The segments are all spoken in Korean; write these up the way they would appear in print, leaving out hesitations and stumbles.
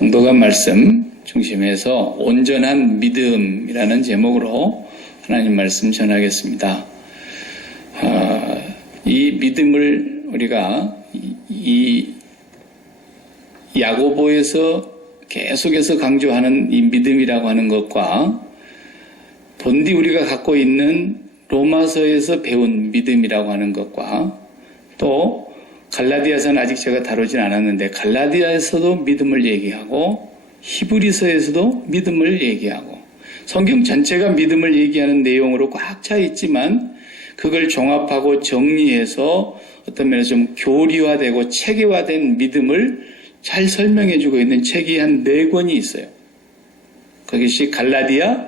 동독한 말씀 중심에서 온전한 믿음이라는 제목으로 하나님 말씀 전하겠습니다. 이 믿음을 우리가 이 야고보에서 계속해서 강조하는 이 믿음이라고 하는 것과 본디 우리가 갖고 있는 로마서에서 배운 믿음이라고 하는 것과 또 갈라디아서는 아직 제가 다루진 않았는데 갈라디아에서도 믿음을 얘기하고 히브리서에서도 믿음을 얘기하고 성경 전체가 믿음을 얘기하는 내용으로 꽉 차 있지만 그걸 종합하고 정리해서 어떤 면에서 좀 교리화되고 체계화된 믿음을 잘 설명해주고 있는 책이 한 4권이 있어요. 그것이 갈라디아,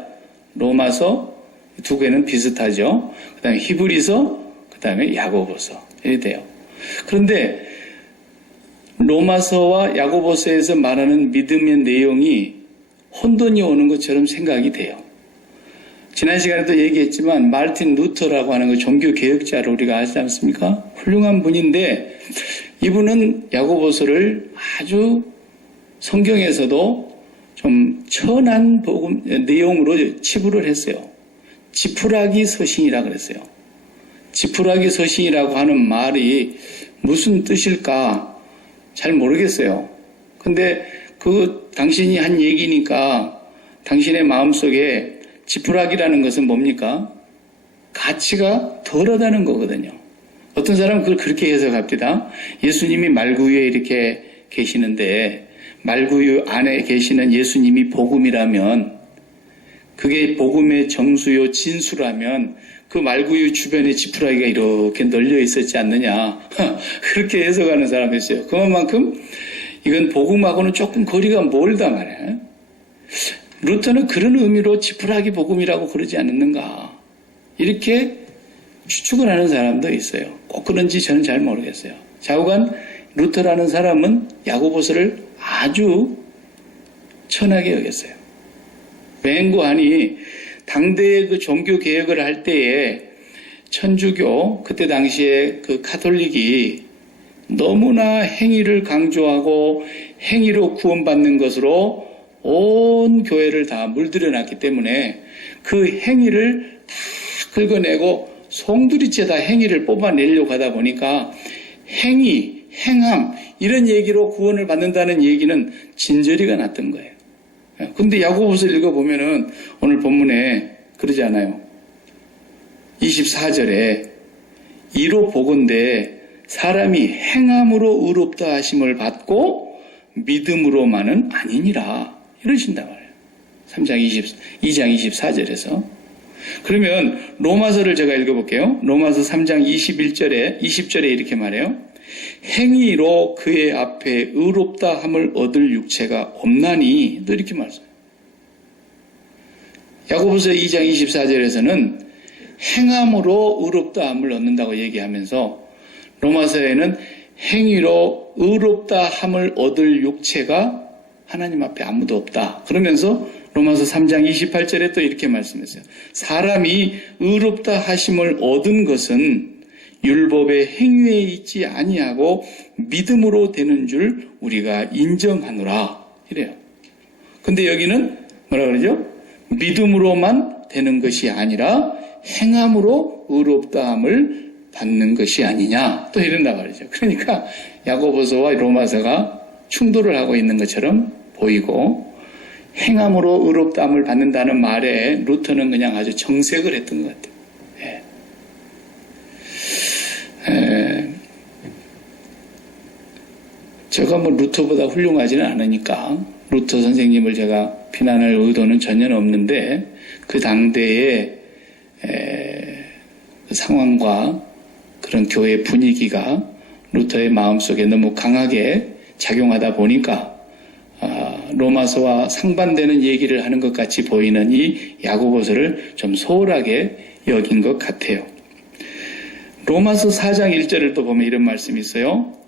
로마서 두 개는 비슷하죠. 그 다음에 히브리서, 그 다음에 야고보서 이렇게 돼요. 그런데 로마서와 야고보서에서 말하는 믿음의 내용이 혼돈이 오는 것처럼 생각이 돼요. 지난 시간에도 얘기했지만 마르틴 루터라고 하는 그 종교개혁자를 우리가 아시지 않습니까? 훌륭한 분인데 이분은 야고보서를 아주 성경에서도 좀 천한 복음 내용으로 치부를 했어요. 지푸라기 서신이라 그랬어요. 지푸라기 서신이라고 하는 말이 무슨 뜻일까 잘 모르겠어요. 근데 그 당신이 한 얘기니까 당신의 마음속에 지푸라기라는 것은 뭡니까? 가치가 덜하다는 거거든요. 어떤 사람은 그걸 그렇게 해석합니다. 예수님이 말구유에 이렇게 계시는데 말구유 안에 계시는 예수님이 복음이라면 그게 복음의 정수요 진수라면 그 말구유 주변에 지푸라기가 이렇게 널려 있었지 않느냐 그렇게 해석하는 사람이 있어요. 그만큼 이건 복음하고는 조금 거리가 멀다 말이에요. 루터는 그런 의미로 지푸라기 복음이라고 그러지 않았는가 이렇게 추측을 하는 사람도 있어요. 꼭 그런지 저는 잘 모르겠어요. 좌우간 루터라는 사람은 야고보서를 아주 천하게 여겼어요. 맹고하니 당대의 그 종교 개혁을 할 때에 천주교 그때 당시에 그 카톨릭이 너무나 행위를 강조하고 행위로 구원받는 것으로 온 교회를 다 물들여놨기 때문에 그 행위를 다 긁어내고 송두리째 다 행위를 뽑아내려고 하다 보니까 행위, 행함 이런 얘기로 구원을 받는다는 얘기는 진저리가 났던 거예요. 근데 야고보서를 읽어보면은 오늘 본문에 그러지 않아요. 24절에 이로 보건대 사람이 행함으로 의롭다 하심을 받고 믿음으로만은 아니니라 이러신다 말이에요. 2장 24절에서 그러면 로마서를 제가 읽어볼게요. 로마서 3장 20절에 이렇게 말해요. 행위로 그의 앞에 의롭다 함을 얻을 육체가 없나니 또 이렇게 말해요. 야고보서 2장 24절에서는 행함으로 의롭다 함을 얻는다고 얘기하면서 로마서에는 행위로 의롭다 함을 얻을 육체가 하나님 앞에 아무도 없다. 그러면서 로마서 3장 28절에 또 이렇게 말씀했어요. 사람이 의롭다 하심을 얻은 것은 율법의 행위에 있지 아니하고 믿음으로 되는 줄 우리가 인정하노라 이래요. 근데 여기는 뭐라 그러죠? 믿음으로만 되는 것이 아니라 행함으로 의롭다함을 받는 것이 아니냐 또 이런다 말이죠. 그러니까 야고보서와 로마서가 충돌을 하고 있는 것처럼 보이고 행함으로 의롭다함을 받는다는 말에 루터는 그냥 아주 정색을 했던 것 같아요. 제가 뭐 루터보다 훌륭하지는 않으니까 루터 선생님을 제가 비난할 의도는 전혀 없는데 그 당대의 그 상황과 그런 교회 분위기가 루터의 마음속에 너무 강하게 작용하다 보니까 로마서와 상반되는 얘기를 하는 것 같이 보이는 이 야고보서를 좀 소홀하게 여긴 것 같아요. 로마서 4장 1절을 또 보면 이런 말씀이 있어요.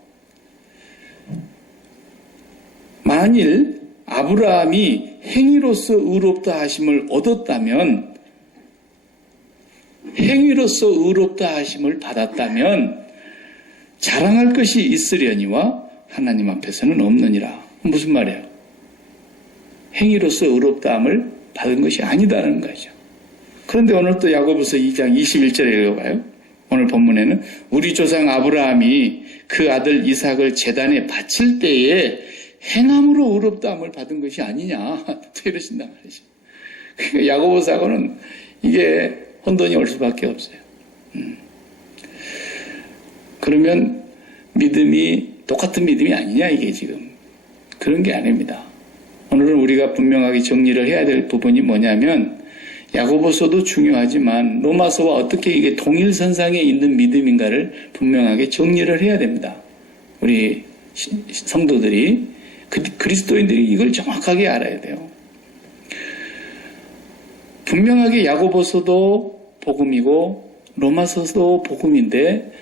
만일 아브라함이 행위로서 의롭다 하심을 얻었다면 행위로서 의롭다 하심을 받았다면 자랑할 것이 있으려니와 하나님 앞에서는 없느니라. 무슨 말이에요? 행위로서 의롭다함을 받은 것이 아니다라는 거죠. 그런데 오늘 또 야고보서 2장 21절에 읽어봐요. 오늘 본문에는 우리 조상 아브라함이 그 아들 이삭을 제단에 바칠 때에 행함으로 의롭다함을 받은 것이 아니냐 또 이러신단 말이죠. 그러니까 야고보서하고는 이게 혼돈이 올 수밖에 없어요. 그러면 믿음이 똑같은 믿음이 아니냐 이게 지금. 그런 게 아닙니다. 오늘은 우리가 분명하게 정리를 해야 될 부분이 뭐냐면 야고보서도 중요하지만 로마서와 어떻게 이게 동일선상에 있는 믿음인가를 분명하게 정리를 해야 됩니다. 우리 성도들이 그리스도인들이 이걸 정확하게 알아야 돼요. 분명하게 야고보서도 복음이고 로마서도 복음인데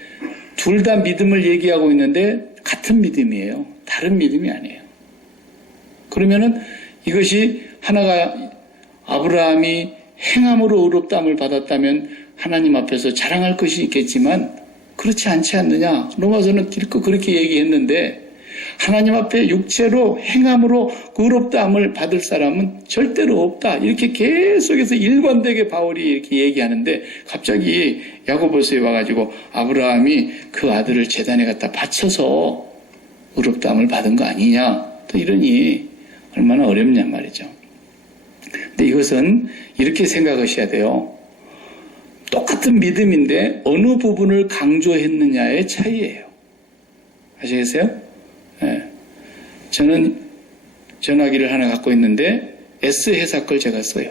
둘 다 믿음을 얘기하고 있는데 같은 믿음이에요. 다른 믿음이 아니에요. 그러면은 이것이 하나가 아브라함이 행함으로 의롭다함을 받았다면 하나님 앞에서 자랑할 것이 있겠지만 그렇지 않지 않느냐. 로마서는 길고 그렇게 얘기했는데 하나님 앞에 육체로 행함으로 의롭다함을 받을 사람은 절대로 없다. 이렇게 계속해서 일관되게 바울이 이렇게 얘기하는데 갑자기 야고보서에 와가지고 아브라함이 그 아들을 제단에 갖다 바쳐서 의롭다함을 받은 거 아니냐. 또 이러니 얼마나 어렵냔 말이죠. 근데 이것은 이렇게 생각하셔야 돼요. 똑같은 믿음인데 어느 부분을 강조했느냐의 차이예요. 아시겠어요? 네. 저는 전화기를 하나 갖고 있는데 S 회사 걸 제가 써요.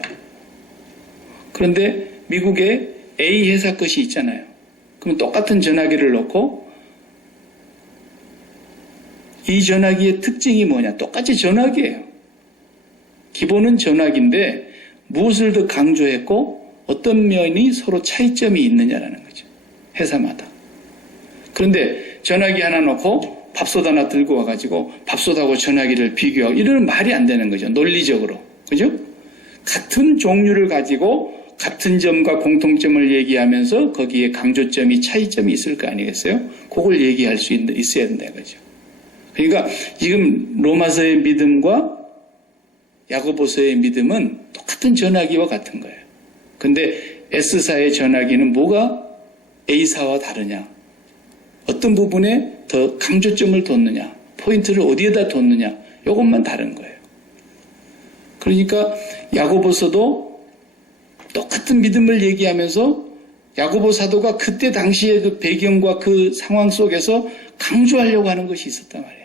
그런데 미국에 A 회사 것이 있잖아요. 그럼 똑같은 전화기를 놓고 이 전화기의 특징이 뭐냐? 똑같이 전화기예요. 기본은 전화기인데 무엇을 더 강조했고 어떤 면이 서로 차이점이 있느냐라는 거죠. 회사마다. 그런데 전화기 하나 놓고 밥솥 하나 들고 와가지고 밥솥하고 전화기를 비교하고 이러면 말이 안 되는 거죠. 논리적으로. 그죠? 같은 종류를 가지고 같은 점과 공통점을 얘기하면서 거기에 강조점이 차이점이 있을 거 아니겠어요? 그걸 얘기할 수 있어야 된다는 거죠. 그러니까 지금 로마서의 믿음과 야고보서의 믿음은 똑같은 전화기와 같은 거예요. 근데 S사의 전화기는 뭐가 A사와 다르냐? 어떤 부분에 더 강조점을 뒀느냐? 포인트를 어디에다 뒀느냐? 이것만 다른 거예요. 그러니까 야고보서도 똑같은 믿음을 얘기하면서 야고보 사도가 그때 당시의 그 배경과 그 상황 속에서 강조하려고 하는 것이 있었단 말이에요.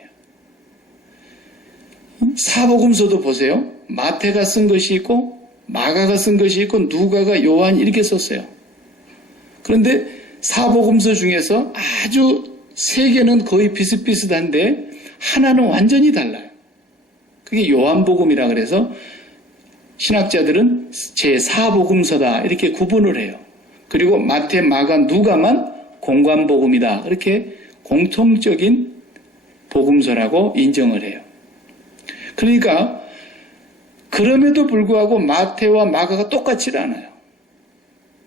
사복음서도 보세요. 마태가 쓴 것이 있고 마가가 쓴 것이 있고 누가가 요한 이렇게 썼어요. 그런데 사복음서 중에서 아주 세 개는 거의 비슷비슷한데 하나는 완전히 달라요. 그게 요한복음이라 그래서 신학자들은 제4복음서다 이렇게 구분을 해요. 그리고 마태, 마가, 누가만 공관복음이다 이렇게 공통적인 복음서라고 인정을 해요. 그러니까 그럼에도 불구하고 마태와 마가가 똑같지를 않아요.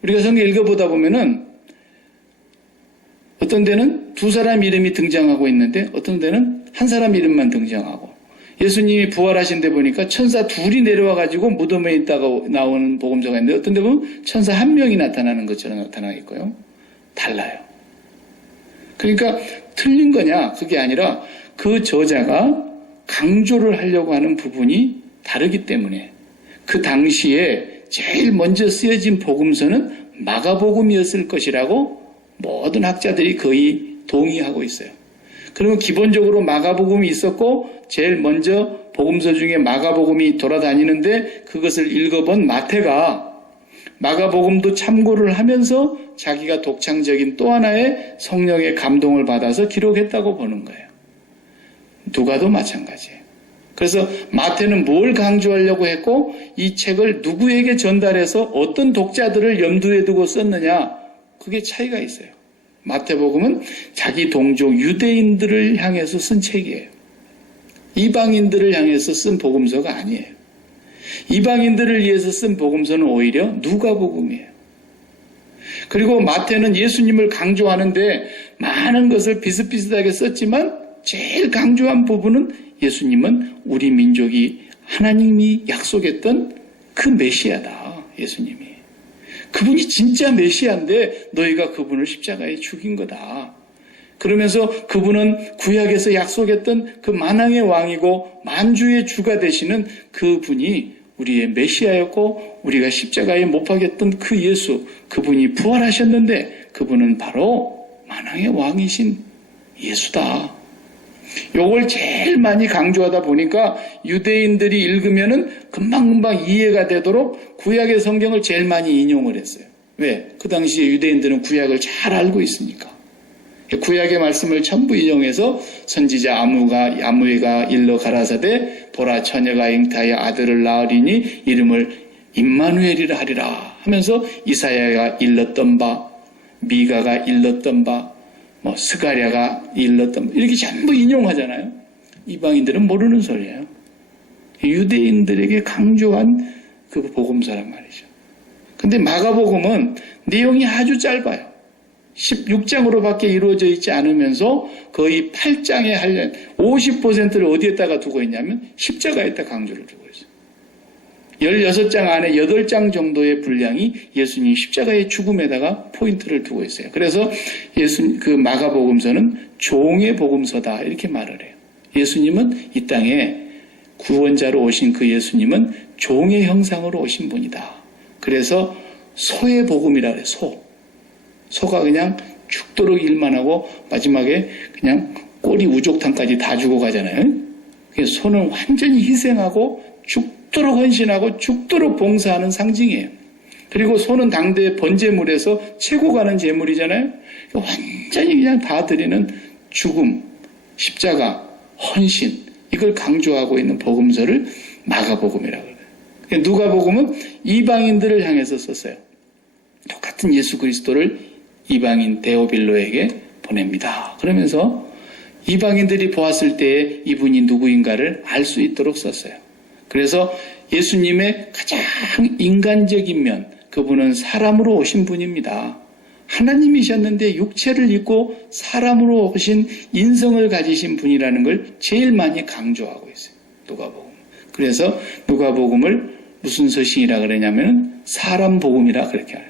우리가 성경 읽어보다 보면은 어떤 데는 두 사람 이름이 등장하고 있는데 어떤 데는 한 사람 이름만 등장하고 예수님이 부활하신 데 보니까 천사 둘이 내려와가지고 무덤에 있다가 나오는 복음서가 있는데 어떤 데 보면 천사 한 명이 나타나는 것처럼 나타나 있고요. 달라요. 그러니까 틀린 거냐? 그게 아니라 그 저자가 강조를 하려고 하는 부분이 다르기 때문에 그 당시에 제일 먼저 쓰여진 복음서는 마가복음이었을 것이라고 모든 학자들이 거의 동의하고 있어요. 그러면 기본적으로 마가복음이 있었고 제일 먼저 복음서 중에 마가복음이 돌아다니는데 그것을 읽어본 마태가 마가복음도 참고를 하면서 자기가 독창적인 또 하나의 성령의 감동을 받아서 기록했다고 보는 거예요. 누가도 마찬가지예요. 그래서 마태는 뭘 강조하려고 했고 이 책을 누구에게 전달해서 어떤 독자들을 염두에 두고 썼느냐 그게 차이가 있어요. 마태복음은 자기 동족 유대인들을 향해서 쓴 책이에요. 이방인들을 향해서 쓴 복음서가 아니에요. 이방인들을 위해서 쓴 복음서는 오히려 누가복음이에요. 그리고 마태는 예수님을 강조하는데 많은 것을 비슷비슷하게 썼지만 제일 강조한 부분은 예수님은 우리 민족이 하나님이 약속했던 그 메시아다, 예수님이. 그분이 진짜 메시아인데 너희가 그분을 십자가에 죽인 거다. 그러면서 그분은 구약에서 약속했던 그 만왕의 왕이고 만주의 주가 되시는 그분이 우리의 메시아였고 우리가 십자가에 못 박였던 그 예수, 그분이 부활하셨는데 그분은 바로 만왕의 왕이신 예수다. 요걸 제일 많이 강조하다 보니까 유대인들이 읽으면은 금방금방 이해가 되도록 구약의 성경을 제일 많이 인용을 했어요. 왜? 그 당시에 유대인들은 구약을 잘 알고 있으니까. 구약의 말씀을 전부 인용해서 선지자 아무에가 일러 가라사대 보라 처녀가 잉타하여 아들을 낳으리니 이름을 임마누엘이라 하리라 하면서 이사야가 일렀던 바, 미가가 일렀던 바, 스가랴가 일렀던 바 이렇게 전부 인용하잖아요. 이방인들은 모르는 소리예요. 유대인들에게 강조한 그 복음서란 말이죠. 근데 마가복음은 내용이 아주 짧아요. 16장으로밖에 이루어져 있지 않으면서 거의 8장에 할 50%를 어디에다가 두고 있냐면 십자가에다 강조를 두고 있어요. 16장 안에 8장 정도의 분량이 예수님 십자가의 죽음에다가 포인트를 두고 있어요. 그래서 그 마가복음서는 종의 복음서다 이렇게 말을 해요. 예수님은 이 땅에 구원자로 오신 그 예수님은 종의 형상으로 오신 분이다. 그래서 소의 복음이라 그래요. 소가 그냥 죽도록 일만 하고 마지막에 그냥 꼬리 우족탕까지 다 주고 가잖아요. 소는 완전히 희생하고 죽도록 헌신하고 죽도록 봉사하는 상징이에요. 그리고 소는 당대 번제물에서 최고 가는 제물이잖아요. 완전히 그냥 다 드리는 죽음, 십자가, 헌신 이걸 강조하고 있는 복음서를 마가복음이라고 해요. 누가복음은 이방인들을 향해서 썼어요. 똑같은 예수 그리스도를 이방인 데오빌로에게 보냅니다. 그러면서 이방인들이 보았을 때에 이분이 누구인가를 알 수 있도록 썼어요. 그래서 예수님의 가장 인간적인 면, 그분은 사람으로 오신 분입니다. 하나님이셨는데 육체를 입고 사람으로 오신 인성을 가지신 분이라는 걸 제일 많이 강조하고 있어요. 누가복음. 그래서 누가복음을 무슨 서신이라 그러냐면 사람 복음이라 그렇게 해요.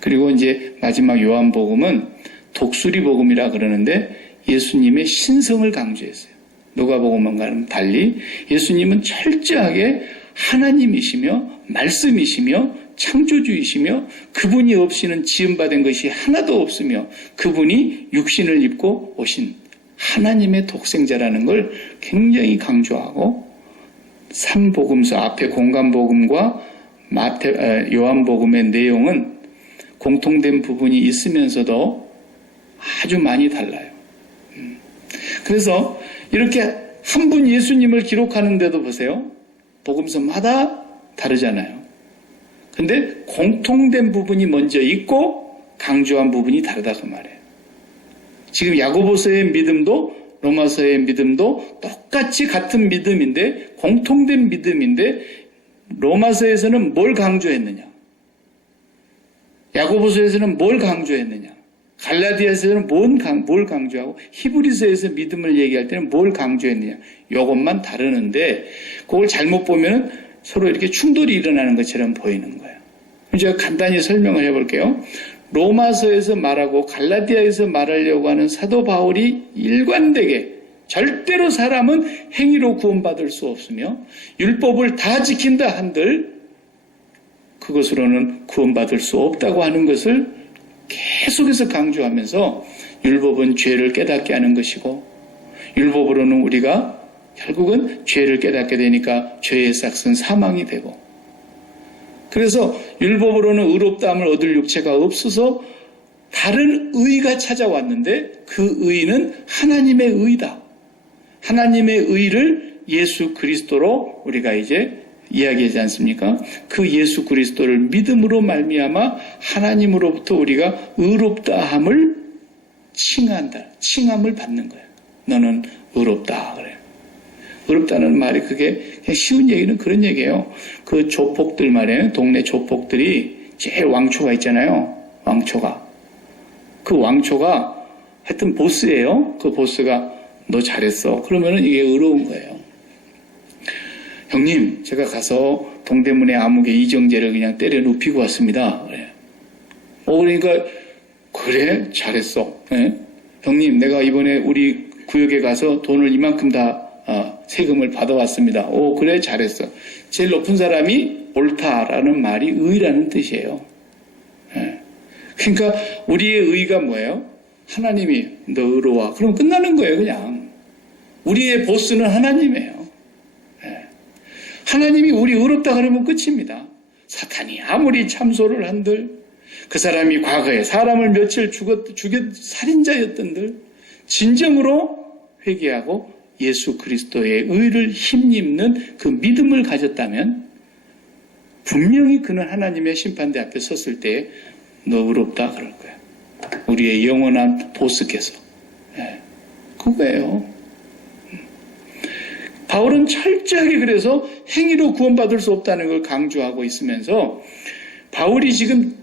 그리고 이제 마지막 요한복음은 독수리 복음이라 그러는데 예수님의 신성을 강조했어요. 누가복음과는 달리 예수님은 철저하게 하나님이시며 말씀이시며 창조주이시며 그분이 없이는 지음받은 것이 하나도 없으며 그분이 육신을 입고 오신 하나님의 독생자라는 걸 굉장히 강조하고 3복음서 앞에 공간복음과 요한복음의 내용은 공통된 부분이 있으면서도 아주 많이 달라요. 그래서 이렇게 한 분 예수님을 기록하는데도 보세요. 복음서마다 다르잖아요. 근데 공통된 부분이 먼저 있고 강조한 부분이 다르다 그 말이에요. 지금 야고보서의 믿음도 로마서의 믿음도 똑같이 같은 믿음인데 공통된 믿음인데 로마서에서는 뭘 강조했느냐? 야고보서에서는 뭘 강조했느냐? 갈라디아서에서는 뭘 강조하고 히브리서에서 믿음을 얘기할 때는 뭘 강조했느냐? 이것만 다르는데 그걸 잘못 보면 서로 이렇게 충돌이 일어나는 것처럼 보이는 거예요. 제가 간단히 설명을 해볼게요. 로마서에서 말하고 갈라디아에서 말하려고 하는 사도 바울이 일관되게 절대로 사람은 행위로 구원받을 수 없으며 율법을 다 지킨다 한들 그것으로는 구원받을 수 없다고 하는 것을 계속해서 강조하면서 율법은 죄를 깨닫게 하는 것이고 율법으로는 우리가 결국은 죄를 깨닫게 되니까 죄의 삭은 사망이 되고 그래서 율법으로는 의롭다함을 얻을 육체가 없어서 다른 의가 찾아왔는데 그 의는 하나님의 의다. 하나님의 의를 예수 그리스도로 우리가 이제 이야기하지 않습니까? 그 예수 그리스도를 믿음으로 말미암아 하나님으로부터 우리가 의롭다함을 칭한다. 칭함을 받는 거예요. 너는 의롭다 그래요. 의롭다는 말이 그게 그냥 쉬운 얘기는 그런 얘기예요. 그 조폭들 말이에요. 동네 조폭들이 제일 왕초가 있잖아요. 왕초가. 그 왕초가 하여튼 보스예요. 그 보스가 너 잘했어. 그러면은 이게 의로운 거예요. 형님, 제가 가서 동대문의 암흑의 이정재를 그냥 때려 눕히고 왔습니다. 그러니까, 그래? 잘했어. 예? 형님, 내가 이번에 우리 구역에 가서 돈을 이만큼 다 세금을 받아왔습니다. 그래? 잘했어. 제일 높은 사람이 옳다라는 말이 의라는 뜻이에요. 예. 그러니까 우리의 의가 뭐예요? 하나님이 너 의로워. 그럼 끝나는 거예요, 그냥. 우리의 보스는 하나님이에요. 예. 하나님이 우리 의롭다 그러면 끝입니다. 사탄이 아무리 참소를 한들, 그 사람이 과거에 사람을 며칠 죽였 살인자였던들, 진정으로 회개하고 예수 그리스도의 의를 힘입는 그 믿음을 가졌다면 분명히 그는 하나님의 심판대 앞에 섰을 때 너 의롭다 그럴 거예요. 우리의 영원한 보스께서. 그거예요. 바울은 철저하게 그래서 행위로 구원받을 수 없다는 걸 강조하고 있으면서 바울이 지금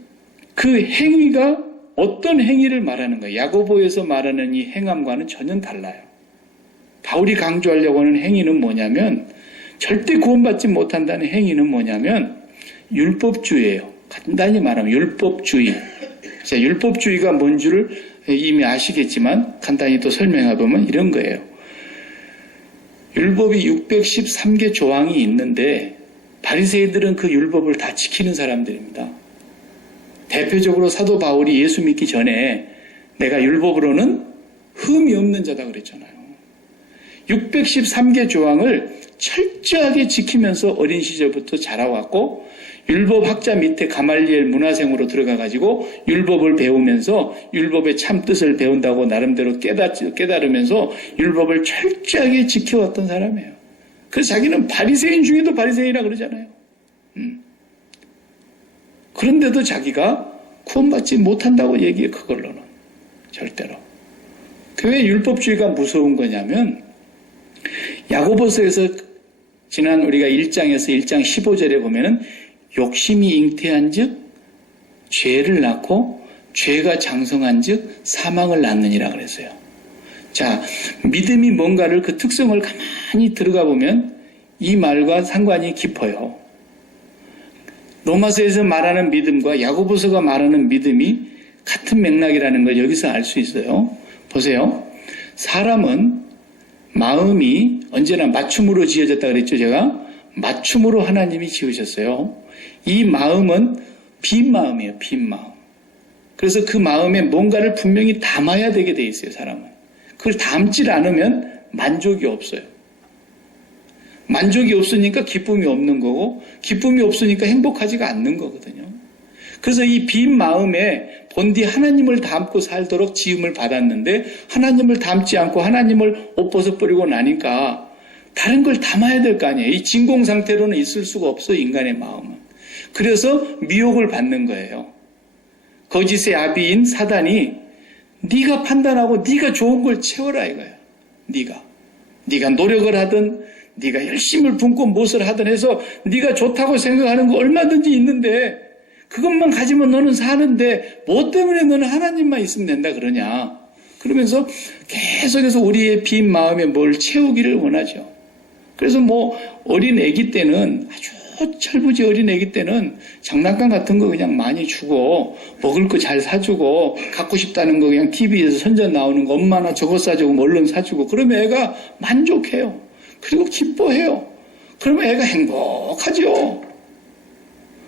그 행위가 어떤 행위를 말하는 거예요. 야고보에서 말하는 이 행함과는 전혀 달라요. 바울이 강조하려고 하는 행위는 뭐냐면 절대 구원받지 못한다는 행위는 뭐냐면 율법주의예요. 간단히 말하면 율법주의. 자, 율법주의가 뭔 줄을 이미 아시겠지만 간단히 또 설명해보면 이런 거예요. 율법이 613개 조항이 있는데 바리새이들은 그 율법을 다 지키는 사람들입니다. 대표적으로 사도 바울이 예수 믿기 전에 내가 율법으로는 흠이 없는 자다 그랬잖아요. 613개 조항을 철저하게 지키면서 어린 시절부터 자라왔고 율법 학자 밑에 가말리엘 문화생으로 들어가가지고 율법을 배우면서 율법의 참 뜻을 배운다고 나름대로 깨달으면서 율법을 철저하게 지켜왔던 사람이에요. 그래서 자기는 바리새인 중에도 바리새인이라 그러잖아요. 그런데도 자기가 구원받지 못한다고 얘기해. 그걸로는 절대로. 왜 율법주의가 무서운 거냐면 야고보서에서 지난 우리가 1장에서 1장 15절에 보면은 욕심이 잉태한 즉 죄를 낳고 죄가 장성한 즉 사망을 낳느니라 그랬어요. 자, 믿음이 뭔가를 그 특성을 가만히 들어가 보면 이 말과 상관이 깊어요. 로마서에서 말하는 믿음과 야고보서가 말하는 믿음이 같은 맥락이라는 걸 여기서 알 수 있어요. 보세요. 사람은 마음이 언제나 맞춤으로 지어졌다 그랬죠, 제가. 맞춤으로 하나님이 지으셨어요. 이 마음은 빈 마음이에요, 빈 마음. 그래서 그 마음에 뭔가를 분명히 담아야 되게 돼 있어요, 사람은. 그걸 담질 않으면 만족이 없어요. 만족이 없으니까 기쁨이 없는 거고, 기쁨이 없으니까 행복하지가 않는 거거든요. 그래서 이 빈 마음에 본디 하나님을 담고 살도록 지음을 받았는데 하나님을 담지 않고 하나님을 옷 벗어버리고 나니까 다른 걸 담아야 될 거 아니에요. 이 진공 상태로는 있을 수가 없어, 인간의 마음은. 그래서 미혹을 받는 거예요. 거짓의 아비인 사단이 네가 판단하고 네가 좋은 걸 채워라 이거예요. 네가 노력을 하든 네가 열심을 붓고 무엇을 하든 해서 네가 좋다고 생각하는 거 얼마든지 있는데 그것만 가지면 너는 사는데 뭐 때문에 너는 하나님만 있으면 된다 그러냐. 그러면서 계속해서 우리의 빈 마음에 뭘 채우기를 원하죠. 그래서 뭐 어린 애기 때는 아주 철부지 어린 애기 때는 장난감 같은 거 그냥 많이 주고 먹을 거 잘 사주고 갖고 싶다는 거 그냥 TV에서 선전 나오는 거 엄마나 저거 사주고 얼른 사주고 그러면 애가 만족해요. 그리고 기뻐해요. 그러면 애가 행복하죠.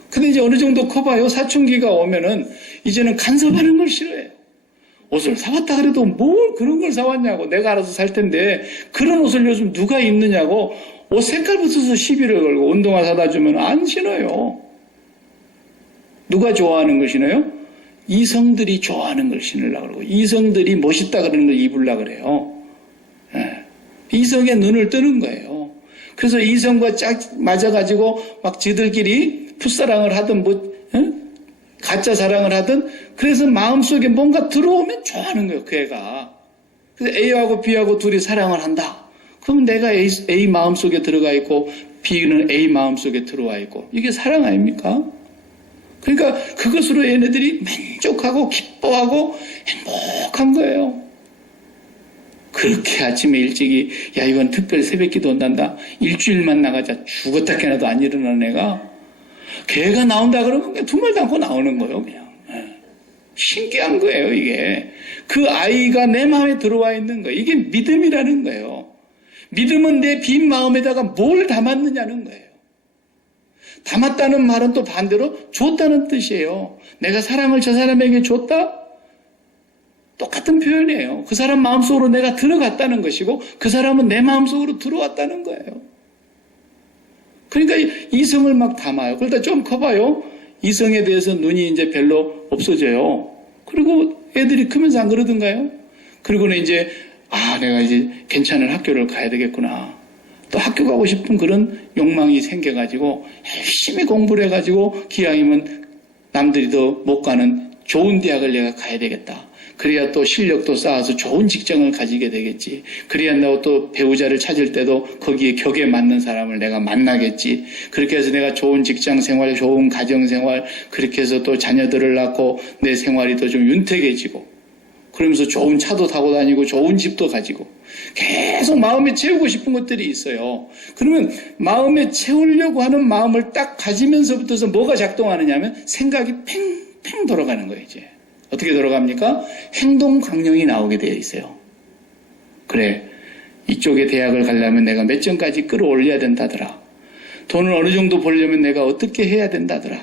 근데 이제 어느 정도 커봐요. 사춘기가 오면은 이제는 간섭하는 걸 싫어해요. 옷을 사왔다 그래도 뭘 그런 걸 사왔냐고. 내가 알아서 살 텐데 그런 옷을 요즘 누가 입느냐고. 옷 색깔부터서 시비를 걸고 운동화 사다 주면 안 신어요. 누가 좋아하는 걸 신어요? 이성들이 좋아하는 걸 신으려고 그러고 이성들이 멋있다 그러는 걸 입으려고 그래요. 이성의 눈을 뜨는 거예요. 그래서 이성과 짝 맞아가지고 막 지들끼리 풋사랑을 하든 가짜 사랑을 하든 그래서 마음속에 뭔가 들어오면 좋아하는 거예요. 그 애가. 그래서 A하고 B하고 둘이 사랑을 한다. 그럼 내가 A 마음속에 들어가 있고 B는 A 마음속에 들어와 있고 이게 사랑 아닙니까? 그러니까 그것으로 얘네들이 만족하고 기뻐하고 행복한 거예요. 그렇게 아침에 일찍이 야 이건 특별 새벽기도 온단다. 일주일만 나가자. 죽었다 깨나도 안 일어나는 애가 걔가 나온다 그러면 그냥 두 말도 않고 나오는 거예요. 그냥. 신기한 거예요. 이게. 그 아이가 내 마음에 들어와 있는 거예요. 이게 믿음이라는 거예요. 믿음은 내 빈 마음에다가 뭘 담았느냐는 거예요. 담았다는 말은 또 반대로 줬다는 뜻이에요. 내가 사랑을 저 사람에게 줬다? 똑같은 표현이에요. 그 사람 마음속으로 내가 들어갔다는 것이고 그 사람은 내 마음속으로 들어왔다는 거예요. 그러니까 이성을 막 담아요. 그러다 좀 커봐요. 이성에 대해서 눈이 이제 별로 없어져요. 그리고 애들이 크면서 안 그러던가요? 그리고는 이제 내가 이제 괜찮은 학교를 가야 되겠구나. 또 학교 가고 싶은 그런 욕망이 생겨가지고 열심히 공부를 해가지고 기왕이면 남들이 더 못 가는 좋은 대학을 내가 가야 되겠다. 그래야 또 실력도 쌓아서 좋은 직장을 가지게 되겠지. 그래야 내가 또 배우자를 찾을 때도 거기에 격에 맞는 사람을 내가 만나겠지. 그렇게 해서 내가 좋은 직장 생활, 좋은 가정 생활, 그렇게 해서 또 자녀들을 낳고 내 생활이 더 좀 윤택해지고, 그러면서 좋은 차도 타고 다니고 좋은 집도 가지고 계속 마음에 채우고 싶은 것들이 있어요. 그러면 마음에 채우려고 하는 마음을 딱 가지면서부터서 뭐가 작동하느냐 하면 생각이 팽팽 돌아가는 거예요. 이제 어떻게 돌아갑니까? 행동 강령이 나오게 되어 있어요. 그래, 이쪽에 대학을 가려면 내가 몇 점까지 끌어올려야 된다더라. 돈을 어느 정도 벌려면 내가 어떻게 해야 된다더라.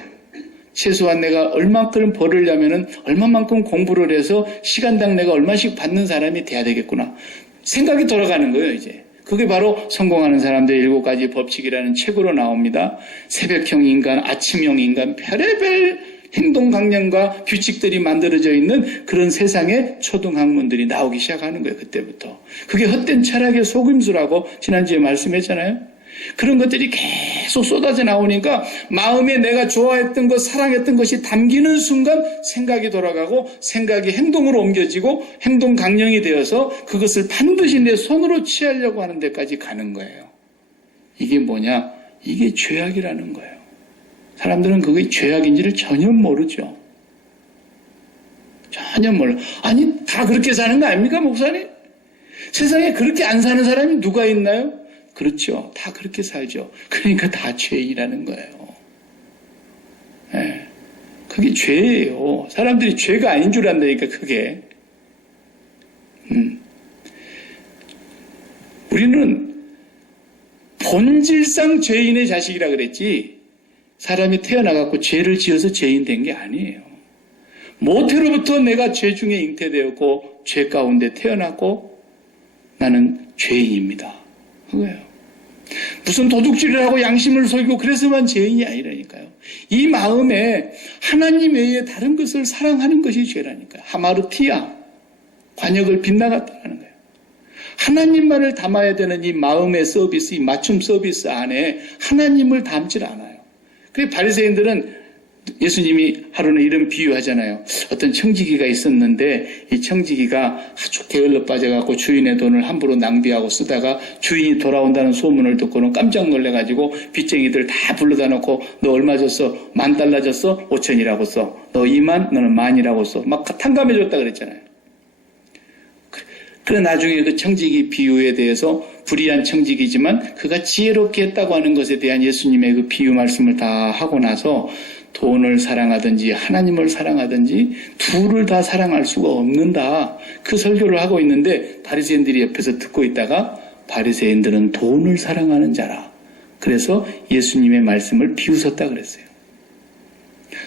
최소한 내가 얼만큼 벌으려면은 얼마만큼 공부를 해서 시간당 내가 얼마씩 받는 사람이 돼야 되겠구나. 생각이 돌아가는 거예요, 이제. 그게 바로 성공하는 사람들의 7가지 법칙이라는 책으로 나옵니다. 새벽형 인간, 아침형 인간, 별의별 행동 강령과 규칙들이 만들어져 있는 그런 세상의 초등학문들이 나오기 시작하는 거예요, 그때부터. 그게 헛된 철학의 속임수라고 지난주에 말씀했잖아요. 그런 것들이 계속 쏟아져 나오니까 마음에 내가 좋아했던 것, 사랑했던 것이 담기는 순간 생각이 돌아가고 생각이 행동으로 옮겨지고 행동 강령이 되어서 그것을 반드시 내 손으로 취하려고 하는 데까지 가는 거예요. 이게 뭐냐? 이게 죄악이라는 거예요. 사람들은 그게 죄악인지를 전혀 모르죠. 전혀 몰라. 아니, 다 그렇게 사는 거 아닙니까, 목사님? 세상에 그렇게 안 사는 사람이 누가 있나요? 그렇죠. 다 그렇게 살죠. 그러니까 다 죄인이라는 거예요. 네. 그게 죄예요. 사람들이 죄가 아닌 줄 안다니까, 그게. 우리는 본질상 죄인의 자식이라 그랬지, 사람이 태어나갖고 죄를 지어서 죄인 된 게 아니에요. 모태로부터 내가 죄 중에 잉태되었고 죄 가운데 태어났고 나는 죄인입니다. 그거예요. 무슨 도둑질을 하고 양심을 속이고 그래서만 죄인이 아니라니까요. 이 마음에 하나님 외에 다른 것을 사랑하는 것이 죄라니까요. 하마르티아, 관역을 빗나갔다는 거예요. 하나님만을 담아야 되는 이 마음의 서비스, 이 맞춤 서비스 안에 하나님을 담질 않아요. 그래서 바리새인들은 예수님이 하루는 이런 비유하잖아요. 어떤 청지기가 있었는데 이 청지기가 아주 게을러 빠져갖고 주인의 돈을 함부로 낭비하고 쓰다가 주인이 돌아온다는 소문을 듣고는 깜짝 놀래가지고 빚쟁이들 다 불러다 놓고 너 얼마 줬어? $10,000 줬어? 5,000이라고 써. 너 2만? 너는 10,000이라고 써. 막 탕감해줬다 그랬잖아요. 그래 나중에 그 청지기 비유에 대해서 불의한 청지기지만 그가 지혜롭게 했다고 하는 것에 대한 예수님의 그 비유 말씀을 다 하고 나서 돈을 사랑하든지 하나님을 사랑하든지 둘을 다 사랑할 수가 없는다. 그 설교를 하고 있는데 바리새인들이 옆에서 듣고 있다가 바리새인들은 돈을 사랑하는 자라. 그래서 예수님의 말씀을 비웃었다 그랬어요.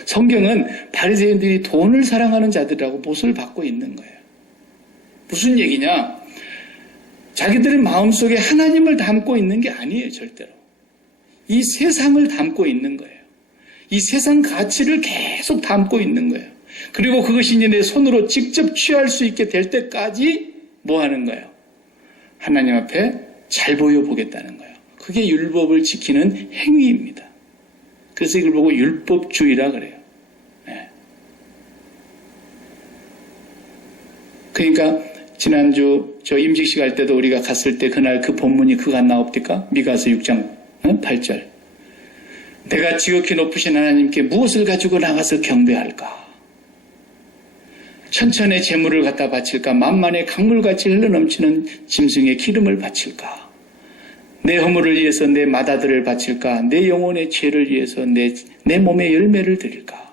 성경은 바리새인들이 돈을 사랑하는 자들이라고 못을 받고 있는 거예요. 무슨 얘기냐? 자기들의 마음속에 하나님을 담고 있는 게 아니에요, 절대로. 이 세상을 담고 있는 거예요. 이 세상 가치를 계속 담고 있는 거예요. 그리고 그것이 이제 내 손으로 직접 취할 수 있게 될 때까지 뭐 하는 거예요? 하나님 앞에 잘 보여보겠다는 거예요. 그게 율법을 지키는 행위입니다. 그래서 이걸 보고 율법주의라 그래요. 네. 그러니까 지난주 저 임직식 할 때도 우리가 갔을 때 그날 그 본문이 그가 나옵니까? 미가서 6장 8절. 내가 지극히 높으신 하나님께 무엇을 가지고 나가서 경배할까? 천천의 재물을 갖다 바칠까? 만만의 강물같이 흘러넘치는 짐승의 기름을 바칠까? 내 허물을 위해서 내 맏아들을 바칠까? 내 영혼의 죄를 위해서 내 몸의 열매를 드릴까?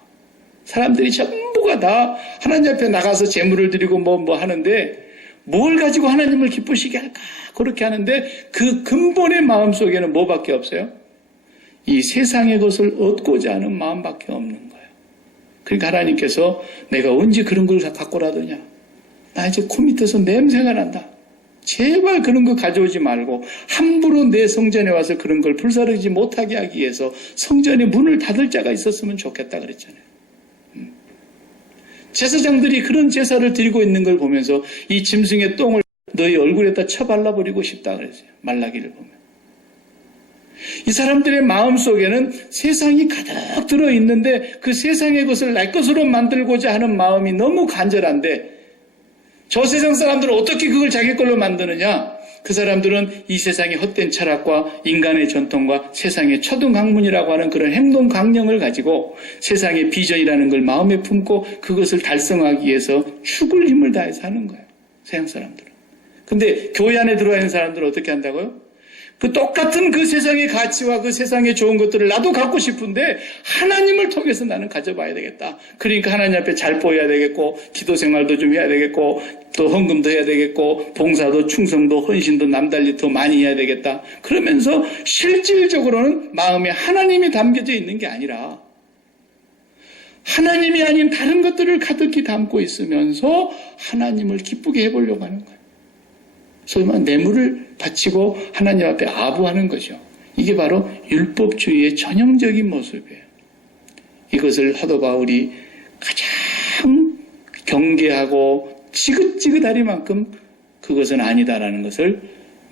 사람들이 전부가 다 하나님 앞에 나가서 재물을 드리고 뭐 하는데 뭘 가지고 하나님을 기쁘시게 할까? 그렇게 하는데 그 근본의 마음속에는 뭐밖에 없어요? 이 세상의 것을 얻고자 하는 마음밖에 없는 거예요. 그러니까 하나님께서 내가 언제 그런 걸 갖고라더냐? 나 이제 코 밑에서 냄새가 난다. 제발 그런 거 가져오지 말고 함부로 내 성전에 와서 그런 걸 불사르지 못하게 하기 위해서 성전의 문을 닫을 자가 있었으면 좋겠다 그랬잖아요. 제사장들이 그런 제사를 드리고 있는 걸 보면서 이 짐승의 똥을 너희 얼굴에다 쳐발라버리고 싶다 그랬어요. 말라기를 보면. 이 사람들의 마음속에는 세상이 가득 들어있는데 그 세상의 것을 내 것으로 만들고자 하는 마음이 너무 간절한데 저 세상 사람들은 어떻게 그걸 자기 걸로 만드느냐? 그 사람들은 이 세상의 헛된 철학과 인간의 전통과 세상의 초등학문이라고 하는 그런 행동 강령을 가지고 세상의 비전이라는 걸 마음에 품고 그것을 달성하기 위해서 죽을 힘을 다해서 하는 거예요. 세상 사람들은. 근데 교회 안에 들어와 있는 사람들은 어떻게 한다고요? 그 똑같은 그 세상의 가치와 그 세상의 좋은 것들을 나도 갖고 싶은데 하나님을 통해서 나는 가져봐야 되겠다. 그러니까 하나님 앞에 잘 보여야 되겠고 기도 생활도 좀 해야 되겠고 또 헌금도 해야 되겠고 봉사도 충성도 헌신도 남달리 더 많이 해야 되겠다. 그러면서 실질적으로는 마음에 하나님이 담겨져 있는 게 아니라 하나님이 아닌 다른 것들을 가득히 담고 있으면서 하나님을 기쁘게 해보려고 하는 거예요. 소위 말하는 뇌물을 바치고 하나님 앞에 아부하는 거죠. 이게 바로 율법주의의 전형적인 모습이에요. 이것을 사도 바울이 가장 경계하고 지긋지긋하리만큼 그것은 아니다라는 것을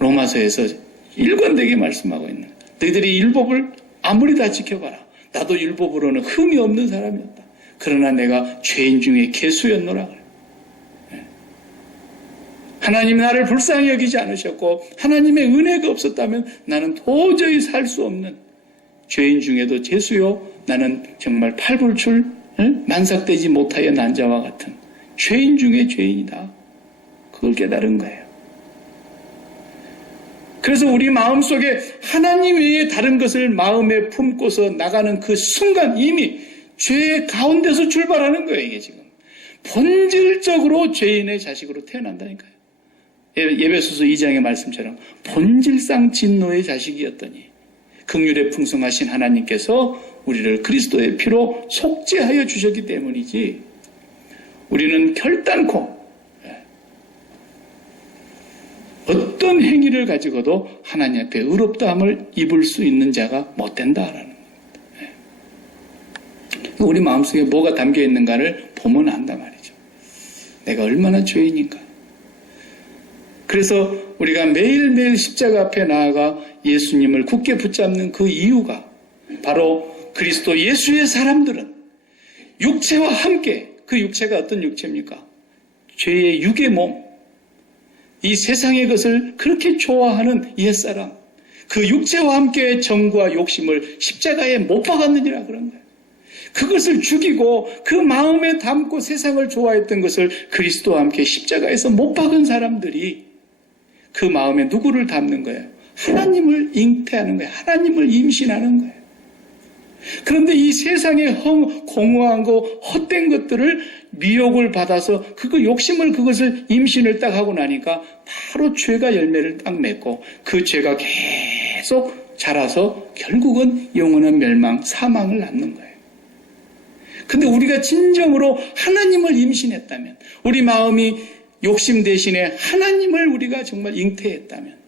로마서에서 일관되게 말씀하고 있는 거예요. 너희들이 율법을 아무리 다 지켜봐라. 나도 율법으로는 흠이 없는 사람이었다. 그러나 내가 죄인 중에 개수였노라 그래요. 하나님이 나를 불쌍히 여기지 않으셨고 하나님의 은혜가 없었다면 나는 도저히 살 수 없는 죄인 중에도 재수요. 나는 정말 팔불출 만삭되지 못하여 난 자와 같은 죄인 중에 죄인이다. 그걸 깨달은 거예요. 그래서 우리 마음속에 하나님 외에 다른 것을 마음에 품고서 나가는 그 순간 이미 죄의 가운데서 출발하는 거예요. 이게 지금 본질적으로 죄인의 자식으로 태어난다니까요. 에베소서 2장의 말씀처럼 본질상 진노의 자식이었더니 긍휼에 풍성하신 하나님께서 우리를 그리스도의 피로 속죄하여 주셨기 때문이지 우리는 결단코 어떤 행위를 가지고도 하나님 앞에 의롭다함을 입을 수 있는 자가 못 된다라는 겁니다. 우리 마음속에 뭐가 담겨 있는가를 보면 안단 말이죠. 내가 얼마나 죄인인가. 그래서 우리가 매일매일 십자가 앞에 나아가 예수님을 굳게 붙잡는 그 이유가 바로 그리스도 예수의 사람들은 육체와 함께 그 육체가 어떤 육체입니까? 죄의 육의 몸, 이 세상의 것을 그렇게 좋아하는 옛사람, 그 육체와 함께의 정과 욕심을 십자가에 못 박았느니라 그런 거예요. 그것을 죽이고 그 마음에 담고 세상을 좋아했던 것을 그리스도와 함께 십자가에서 못 박은 사람들이 그 마음에 누구를 담는 거예요? 하나님을 잉태하는 거예요. 하나님을 임신하는 거예요. 그런데 이 세상의 공허한 거, 헛된 것들을 미혹을 받아서 욕심을 그것을 임신을 딱 하고 나니까 바로 죄가 열매를 딱 맺고 그 죄가 계속 자라서 결국은 영원한 멸망, 사망을 낳는 거예요. 근데 우리가 진정으로 하나님을 임신했다면 우리 마음이 욕심 대신에 하나님을 우리가 정말 잉태했다면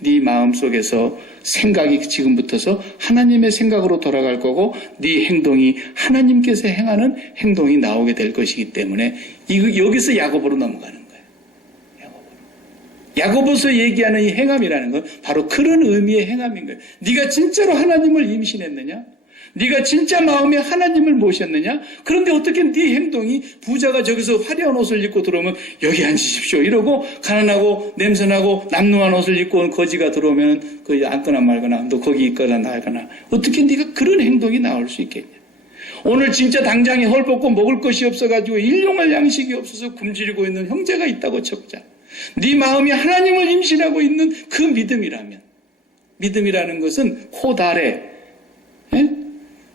네 마음속에서 생각이 지금부터서 하나님의 생각으로 돌아갈 거고 네 행동이 하나님께서 행하는 행동이 나오게 될 것이기 때문에 여기서 야고보로 넘어가는 거예요. 야고보서 얘기하는 이 행함이라는 건 바로 그런 의미의 행함인 거예요. 네가 진짜로 하나님을 임신했느냐? 네가 진짜 마음에 하나님을 모셨느냐? 그런데 어떻게 네 행동이 부자가 저기서 화려한 옷을 입고 들어오면 여기 앉으십시오 이러고 가난하고 냄새나고 남루한 옷을 입고 온 거지가 들어오면 그 앉거나 말거나 너 거기 있거나 나거나 어떻게 네가 그런 행동이 나올 수 있겠냐? 오늘 진짜 당장에 헐벗고 먹을 것이 없어가지고 일용할 양식이 없어서 굶주리고 있는 형제가 있다고 쳐보자. 네 마음이 하나님을 임신하고 있는 그 믿음이라면, 믿음이라는 것은 코 아래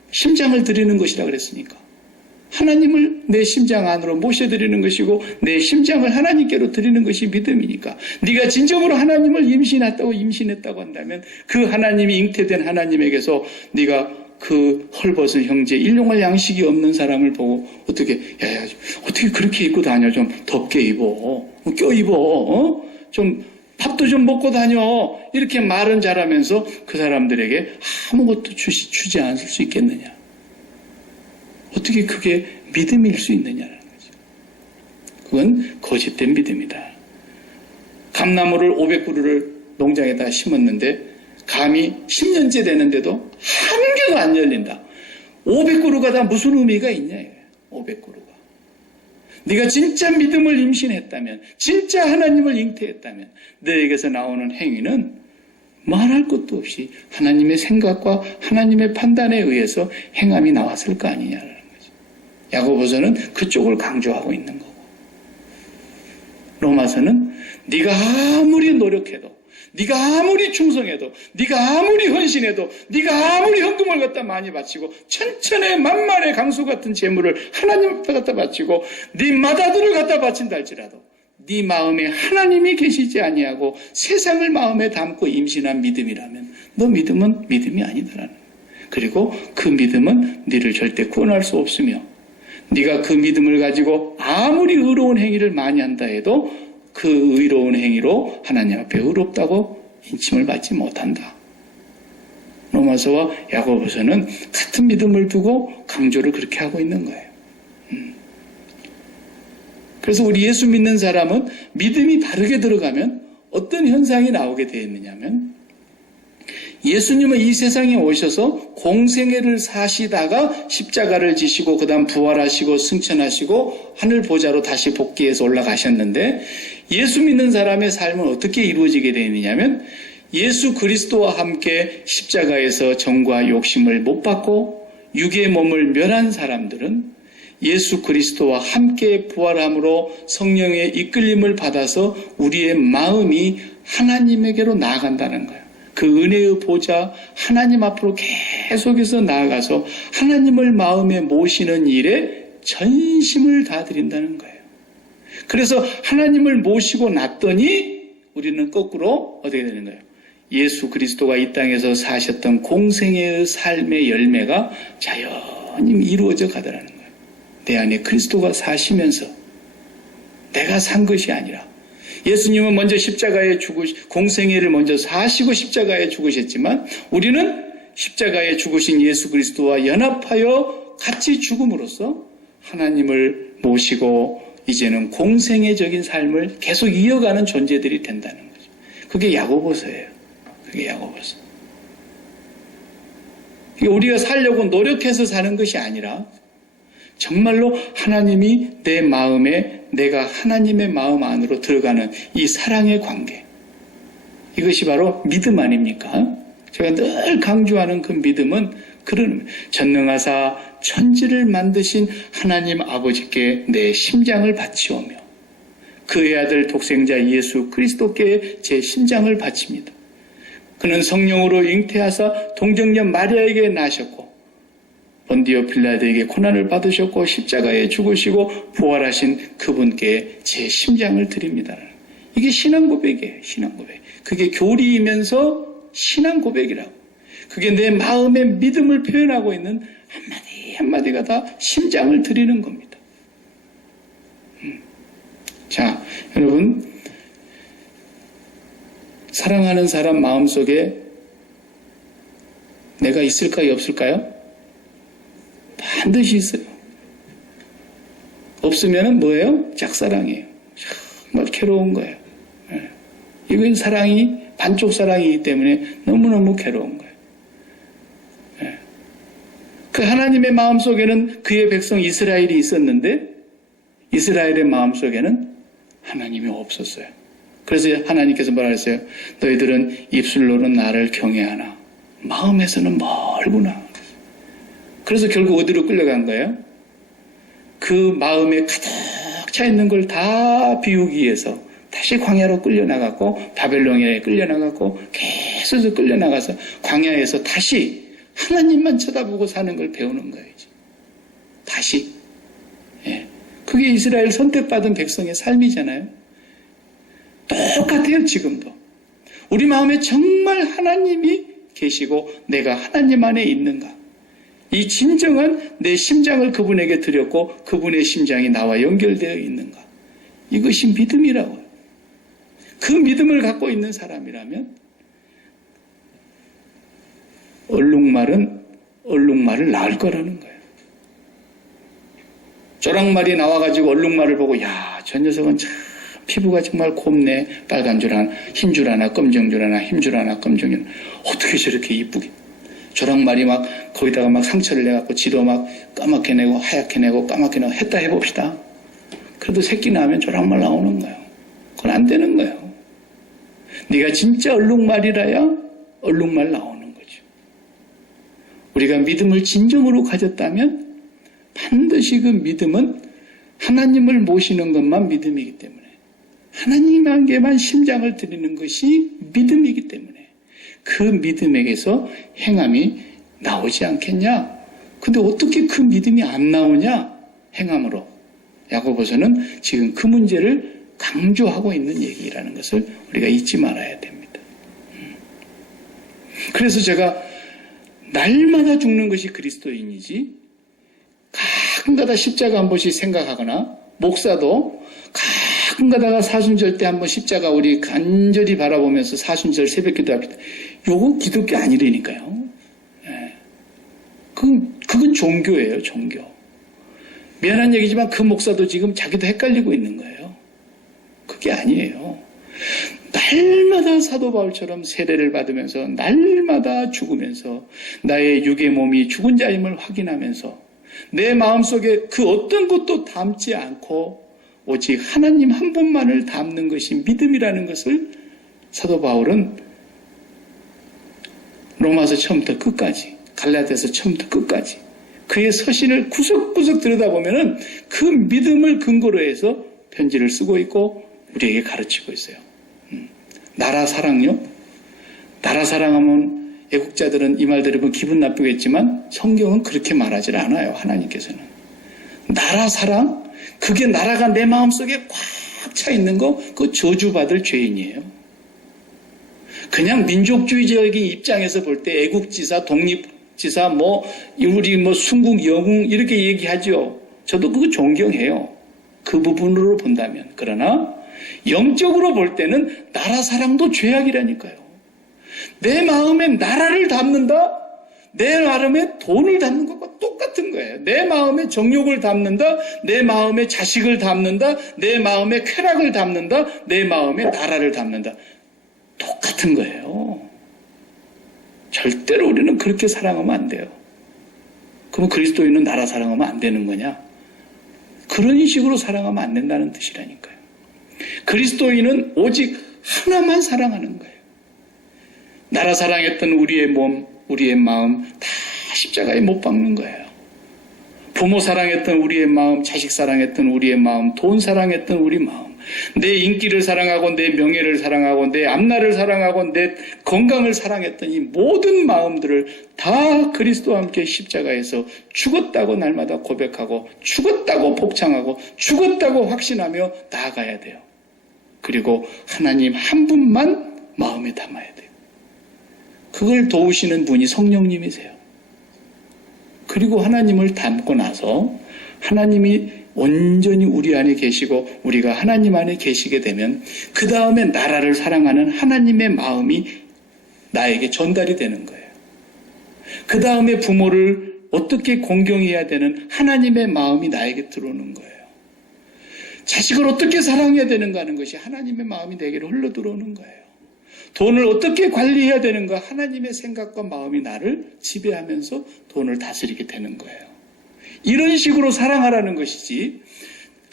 심장을 드리는 것이라 그랬으니까 하나님을 내 심장 안으로 모셔드리는 것이고 내 심장을 하나님께로 드리는 것이 믿음이니까 네가 진정으로 하나님을 임신했다고 한다면 그 하나님이 잉태된 하나님에게서 네가 그 헐벗은 형제, 일용할 양식이 없는 사람을 보고 어떻게 그렇게 입고 다녀? 좀 덥게 입어, 껴입어, 좀 밥도 좀 먹고 다녀. 이렇게 말은 잘하면서 그 사람들에게 아무것도 주지 않을 수 있겠느냐? 어떻게 그게 믿음일 수 있느냐는 거죠. 그건 거짓된 믿음이다. 감나무를 500그루를 농장에다 심었는데 감이 10년째 되는데도 한 개도 안 열린다. 500그루가 다 무슨 의미가 있냐? 500그루가. 네가 진짜 믿음을 임신했다면, 진짜 하나님을 잉태했다면 너에게서 나오는 행위는 말할 것도 없이 하나님의 생각과 하나님의 판단에 의해서 행함이 나왔을 거 아니냐라는 거죠. 야고보서는 그쪽을 강조하고 있는 거고, 로마서는 네가 아무리 노력해도, 네가 아무리 충성해도, 네가 아무리 헌신해도, 네가 아무리 헌금을 갖다 많이 바치고 천천의 만만의 강수 같은 재물을 하나님 앞에 갖다 바치고 네 맏아들을 갖다 바친다 할지라도 네 마음에 하나님이 계시지 아니하고 세상을 마음에 담고 임신한 믿음이라면 너 믿음은 믿음이 아니다라는 거예요. 그리고 그 믿음은 너를 절대 구원할 수 없으며 네가 그 믿음을 가지고 아무리 의로운 행위를 많이 한다 해도 그 의로운 행위로 하나님 앞에 의롭다고 인침을 받지 못한다. 로마서와 야고보서는 같은 믿음을 두고 강조를 그렇게 하고 있는 거예요. 그래서 우리 예수 믿는 사람은 믿음이 바르게 들어가면 어떤 현상이 나오게 되었느냐면, 예수님은 이 세상에 오셔서 공생애를 사시다가 십자가를 지시고 그 다음 부활하시고 승천하시고 하늘 보좌로 다시 복귀해서 올라가셨는데, 예수 믿는 사람의 삶은 어떻게 이루어지게 되느냐면 예수 그리스도와 함께 십자가에서 정과 욕심을 못 받고 육의 몸을 멸한 사람들은 예수 그리스도와 함께 부활함으로 성령의 이끌림을 받아서 우리의 마음이 하나님에게로 나아간다는 거예요. 그 은혜의 보좌 하나님 앞으로 계속해서 나아가서 하나님을 마음에 모시는 일에 전심을 다드린다는 거예요. 그래서 하나님을 모시고 났더니 우리는 거꾸로 어떻게 되는 거예요? 예수 그리스도가 이 땅에서 사셨던 공생애의 삶의 열매가 자연히 이루어져 가더라는 거예요. 내 안에 그리스도가 사시면서 내가 산 것이 아니라, 예수님은 먼저 십자가에 공생애를 먼저 사시고 십자가에 죽으셨지만 우리는 십자가에 죽으신 예수 그리스도와 연합하여 같이 죽음으로써 하나님을 모시고 이제는 공생애적인 삶을 계속 이어가는 존재들이 된다는 거죠. 그게 야고보서예요. 그게 야고보서. 우리가 살려고 노력해서 사는 것이 아니라 정말로 하나님이 내 마음에, 내가 하나님의 마음 안으로 들어가는 이 사랑의 관계, 이것이 바로 믿음 아닙니까? 제가 늘 강조하는 그 믿음은 그런, 전능하사 천지를 만드신 하나님 아버지께 내 심장을 바치오며 그의 아들 독생자 예수 그리스도께 제 심장을 바칩니다. 그는 성령으로 잉태하사 동정녀 마리아에게 나셨고 본디오 빌라도에게 고난을 받으셨고 십자가에 죽으시고 부활하신 그분께 제 심장을 드립니다. 이게 신앙 고백이에요. 신앙 고백. 그게 교리이면서 신앙 고백이라고. 그게 내 마음의 믿음을 표현하고 있는 한마디 한마디가 다 심장을 드리는 겁니다. 자, 여러분, 사랑하는 사람 마음속에 내가 있을까요? 없을까요? 반드시 있어요. 없으면 뭐예요? 짝사랑이에요. 정말 괴로운 거예요. 이건 사랑이 반쪽 사랑이기 때문에 너무너무 괴로운 거예요. 그 하나님의 마음속에는 그의 백성 이스라엘이 있었는데 이스라엘의 마음속에는 하나님이 없었어요. 그래서 하나님께서 뭐라 했어요? 너희들은 입술로는 나를 경외하나 마음에서는 멀구나. 그래서 결국 어디로 끌려간 거예요? 그 마음에 가득 차 있는 걸 다 비우기 위해서 다시 광야로 끌려나갔고 바벨론에 끌려나갔고 계속 끌려나가서 광야에서 다시 하나님만 쳐다보고 사는 걸 배우는 거예요. 이제. 다시. 예. 그게 이스라엘 선택받은 백성의 삶이잖아요. 똑같아요, 지금도. 우리 마음에 정말 하나님이 계시고 내가 하나님 안에 있는가? 이 진정한 내 심장을 그분에게 드렸고 그분의 심장이 나와 연결되어 있는가? 이것이 믿음이라고요. 그 믿음을 갖고 있는 사람이라면 얼룩말은 얼룩말을 낳을 거라는 거예요. 조랑말이 나와가지고 얼룩말을 보고 야, 저 녀석은 참 피부가 정말 곱네. 빨간 줄 하나, 흰 줄 하나, 검정 줄 하나, 흰 줄 하나, 검정 줄 하나. 어떻게 저렇게 이쁘게. 조랑말이 막 거기다가 막 상처를 내갖고 지도 막 까맣게 내고 하얗게 내고 까맣게 내고 했다 해봅시다. 그래도 새끼 나면 조랑말 나오는 거예요. 그건 안 되는 거예요. 네가 진짜 얼룩말이라야 얼룩말 나오는 거죠. 우리가 믿음을 진정으로 가졌다면 반드시 그 믿음은 하나님을 모시는 것만 믿음이기 때문에 하나님에게만 심장을 드리는 것이 믿음이기 때문에 그 믿음에게서 행함이 나오지 않겠냐? 근데 어떻게 그 믿음이 안 나오냐? 행함으로. 야고보서는 지금 그 문제를 강조하고 있는 얘기라는 것을 우리가 잊지 말아야 됩니다. 그래서 제가 날마다 죽는 것이 그리스도인이지 가끔가다 십자가 한 번씩 생각하거나 목사도 가끔가다가 사순절 때 한 번 십자가 우리 간절히 바라보면서 사순절 새벽기도 합니다. 요거 기독교 아니라니까요. 예. 그건 종교예요, 종교. 미안한 얘기지만 그 목사도 지금 자기도 헷갈리고 있는 거예요. 그게 아니에요. 날마다 사도 바울처럼 세례를 받으면서 날마다 죽으면서 나의 육의 몸이 죽은 자임을 확인하면서 내 마음속에 그 어떤 것도 담지 않고 오직 하나님 한 분만을 담는 것이 믿음이라는 것을 사도 바울은 로마서 처음부터 끝까지, 갈라디아서 처음부터 끝까지 그의 서신을 구석구석 들여다보면은 그 믿음을 근거로 해서 편지를 쓰고 있고 우리에게 가르치고 있어요. 나라 사랑요? 나라 사랑하면 애국자들은 이 말 들으면 기분 나쁘겠지만 성경은 그렇게 말하지 않아요. 하나님께서는. 나라 사랑? 그게 나라가 내 마음속에 꽉 차 있는 거 그거 저주받을 죄인이에요. 그냥 민족주의적인 입장에서 볼 때 애국지사, 독립지사, 우리 순국, 영웅 이렇게 얘기하죠. 저도 그거 존경해요. 그 부분으로 본다면. 그러나 영적으로 볼 때는 나라 사랑도 죄악이라니까요. 내 마음에 나라를 담는다? 내 마음에 돈을 담는 것과 똑같은 거예요. 내 마음에 정욕을 담는다? 내 마음에 자식을 담는다? 내 마음에 쾌락을 담는다? 내 마음에 나라를 담는다? 똑같은 거예요. 절대로 우리는 그렇게 사랑하면 안 돼요. 그럼 그리스도인은 나라 사랑하면 안 되는 거냐? 그런 식으로 사랑하면 안 된다는 뜻이라니까요. 그리스도인은 오직 하나만 사랑하는 거예요. 나라 사랑했던 우리의 몸, 우리의 마음 다 십자가에 못 박는 거예요. 부모 사랑했던 우리의 마음, 자식 사랑했던 우리의 마음, 돈 사랑했던 우리 마음, 내 인기를 사랑하고 내 명예를 사랑하고 내 앞날을 사랑하고 내 건강을 사랑했던 이 모든 마음들을 다 그리스도와 함께 십자가에서 죽었다고 날마다 고백하고 죽었다고 복창하고 죽었다고 확신하며 나아가야 돼요. 그리고 하나님 한 분만 마음에 담아야 돼요. 그걸 도우시는 분이 성령님이세요. 그리고 하나님을 담고 나서 하나님이 온전히 우리 안에 계시고 우리가 하나님 안에 계시게 되면 그 다음에 나라를 사랑하는 하나님의 마음이 나에게 전달이 되는 거예요. 그 다음에 부모를 어떻게 공경해야 되는 하나님의 마음이 나에게 들어오는 거예요. 자식을 어떻게 사랑해야 되는가 하는 것이 하나님의 마음이 내게로 흘러들어오는 거예요. 돈을 어떻게 관리해야 되는가 하나님의 생각과 마음이 나를 지배하면서 돈을 다스리게 되는 거예요. 이런 식으로 사랑하라는 것이지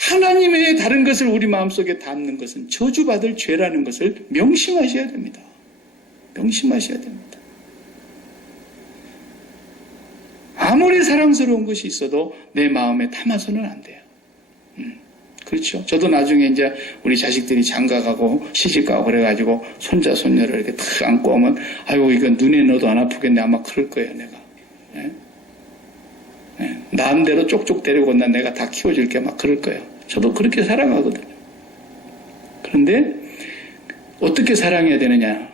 하나님의 다른 것을 우리 마음속에 담는 것은 저주받을 죄라는 것을 명심하셔야 됩니다. 명심하셔야 됩니다. 아무리 아무리 사랑스러운 것이 있어도 내 마음에 담아서는 안 돼요. 그렇죠. 저도 나중에 이제 우리 자식들이 장가가고 시집가고 그래가지고 손자, 손녀를 이렇게 탁 안고 오면, 아이고, 이건 눈에 넣어도 안 아프겠네. 아마 그럴 거예요, 내가. 예? 예. 마음대로 쪽쪽 데리고 온다. 내가 다 키워줄게. 막 그럴 거예요. 저도 그렇게 사랑하거든요. 그런데 어떻게 사랑해야 되느냐.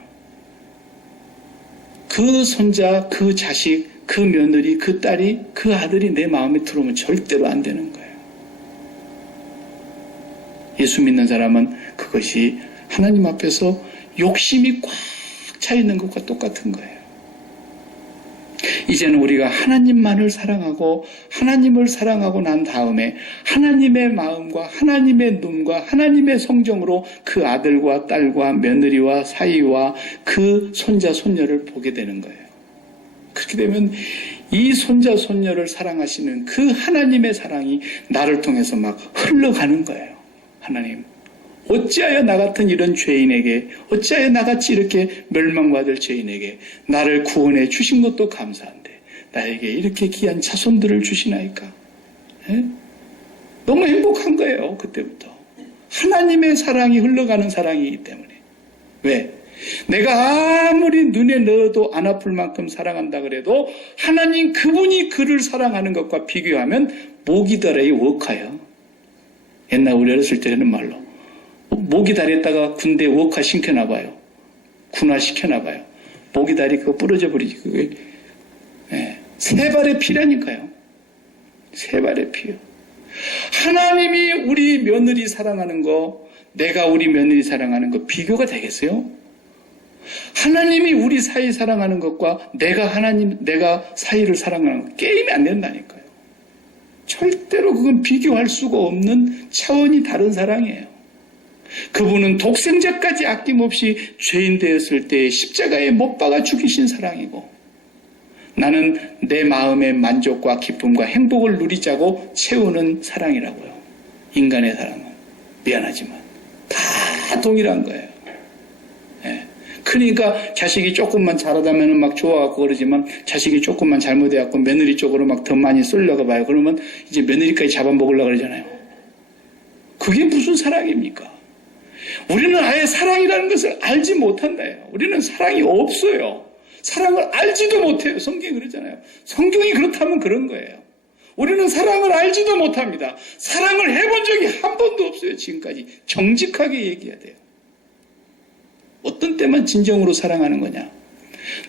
그 손자, 그 자식, 그 며느리, 그 딸이, 그 아들이 내 마음에 들어오면 절대로 안 되는 거예요. 예수 믿는 사람은 그것이 하나님 앞에서 욕심이 꽉 차 있는 것과 똑같은 거예요. 이제는 우리가 하나님만을 사랑하고 하나님을 사랑하고 난 다음에 하나님의 마음과 하나님의 눈과 하나님의 성정으로 그 아들과 딸과 며느리와 사위와 그 손자, 손녀를 보게 되는 거예요. 그렇게 되면 이 손자, 손녀를 사랑하시는 그 하나님의 사랑이 나를 통해서 막 흘러가는 거예요. 하나님, 어찌하여 나 같은 이런 죄인에게, 어찌하여 나같이 이렇게 멸망받을 죄인에게 나를 구원해 주신 것도 감사한데 나에게 이렇게 귀한 자손들을 주시나이까? 에? 너무 행복한 거예요. 그때부터. 하나님의 사랑이 흘러가는 사랑이기 때문에. 왜? 내가 아무리 눈에 넣어도 안 아플 만큼 사랑한다 그래도 하나님 그분이 그를 사랑하는 것과 비교하면 목이 달아이 워카요. 옛날 우리 어렸을 때 하는 말로 목이 다렸다가 군대에 워카 시켜놔봐요. 군화 시켜놔봐요. 목이 다리 그거 부러져 버리지. 그게 네. 세 발의 피라니까요. 세 발의 피요. 하나님이 우리 며느리 사랑하는 거, 내가 우리 며느리 사랑하는 거 비교가 되겠어요? 하나님이 우리 사이 사랑하는 것과 내가 사이를 사랑하는 것 게임이 안 된다니까요. 절대로 그건 비교할 수가 없는 차원이 다른 사랑이에요. 그분은 독생자까지 아낌없이 죄인 되었을 때 십자가에 못 박아 죽이신 사랑이고, 나는 내 마음의 만족과 기쁨과 행복을 누리자고 채우는 사랑이라고요. 인간의 사랑은 미안하지만 다 동일한 거예요. 예. 그러니까 자식이 조금만 잘하다면 막 좋아하고 그러지만 자식이 조금만 잘못해갖고 며느리 쪽으로 막 더 많이 쏠려가 봐요. 그러면 이제 며느리까지 잡아먹으려고 그러잖아요. 그게 무슨 사랑입니까? 우리는 아예 사랑이라는 것을 알지 못한다요. 우리는 사랑이 없어요. 사랑을 알지도 못해요. 성경이 그러잖아요. 성경이 그렇다면 그런 거예요. 우리는 사랑을 알지도 못합니다. 사랑을 해본 적이 한 번도 없어요. 지금까지. 정직하게 얘기해야 돼요. 어떤 때만 진정으로 사랑하는 거냐?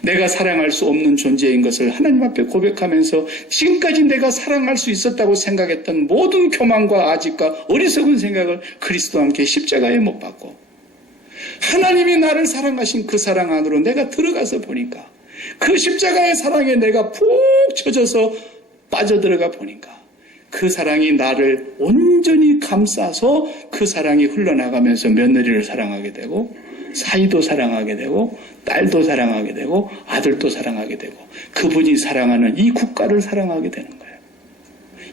내가 사랑할 수 없는 존재인 것을 하나님 앞에 고백하면서 지금까지 내가 사랑할 수 있었다고 생각했던 모든 교만과 아집과 어리석은 생각을 그리스도와 함께 십자가에 못 박고 하나님이 나를 사랑하신 그 사랑 안으로 내가 들어가서 보니까 그 십자가의 사랑에 내가 푹 젖어서 빠져들어가 보니까 그 사랑이 나를 온전히 감싸서 그 사랑이 흘러나가면서 며느리를 사랑하게 되고 사이도 사랑하게 되고 딸도 사랑하게 되고 아들도 사랑하게 되고 그분이 사랑하는 이 국가를 사랑하게 되는 거예요.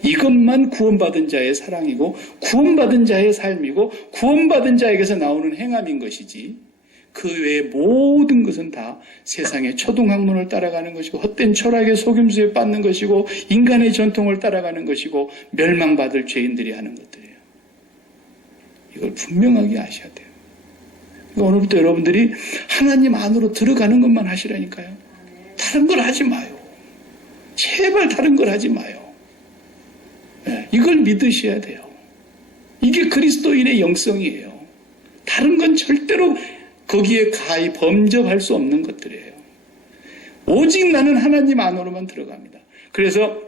이것만 구원받은 자의 사랑이고 구원받은 자의 삶이고 구원받은 자에게서 나오는 행함인 것이지 그 외의 모든 것은 다 세상의 초등학문을 따라가는 것이고 헛된 철학의 속임수에 빠는 것이고 인간의 전통을 따라가는 것이고 멸망받을 죄인들이 하는 것들이에요. 이걸 분명하게 아셔야 돼요. 그러니까 오늘부터 여러분들이 하나님 안으로 들어가는 것만 하시라니까요. 다른 걸 하지 마요. 제발 다른 걸 하지 마요. 네, 이걸 믿으셔야 돼요. 이게 그리스도인의 영성이에요. 다른 건 절대로 거기에 가히 범접할 수 없는 것들이에요. 오직 나는 하나님 안으로만 들어갑니다. 그래서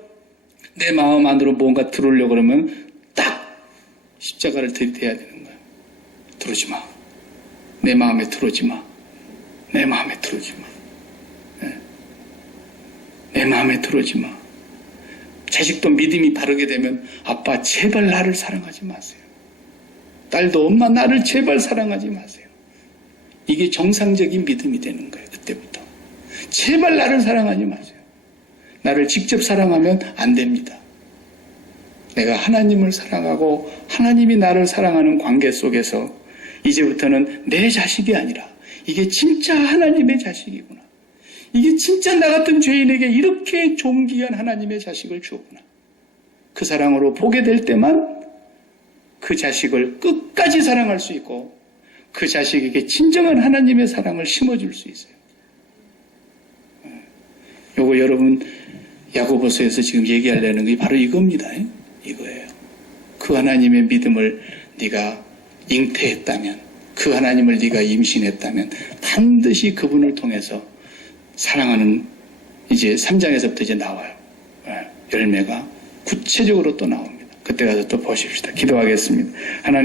내 마음 안으로 뭔가 들어오려고 그러면 딱 십자가를 들이대야 되는 거예요. 들어오지 마. 내 마음에 들어오지 마. 내 마음에 들어오지 마. 네. 내 마음에 들어오지 마. 자식도 믿음이 바르게 되면 아빠 제발 나를 사랑하지 마세요. 딸도 엄마 나를 제발 사랑하지 마세요. 이게 정상적인 믿음이 되는 거예요. 그때부터. 제발 나를 사랑하지 마세요. 나를 직접 사랑하면 안 됩니다. 내가 하나님을 사랑하고 하나님이 나를 사랑하는 관계 속에서 이제부터는 내 자식이 아니라 이게 진짜 하나님의 자식이구나. 이게 진짜 나 같은 죄인에게 이렇게 존귀한 하나님의 자식을 주었구나. 그 사랑으로 보게 될 때만 그 자식을 끝까지 사랑할 수 있고 그 자식에게 진정한 하나님의 사랑을 심어줄 수 있어요. 요거 여러분 야고보서에서 지금 얘기하려는 게 바로 이겁니다. 이거예요. 그 하나님의 믿음을 네가 잉태했다면, 그 하나님을 네가 임신했다면 반드시 그분을 통해서 사랑하는 이제 3장에서부터 이제 나와요. 열매가 구체적으로 또 나옵니다. 그때 가서 또 보십시다. 기도하겠습니다. 하나님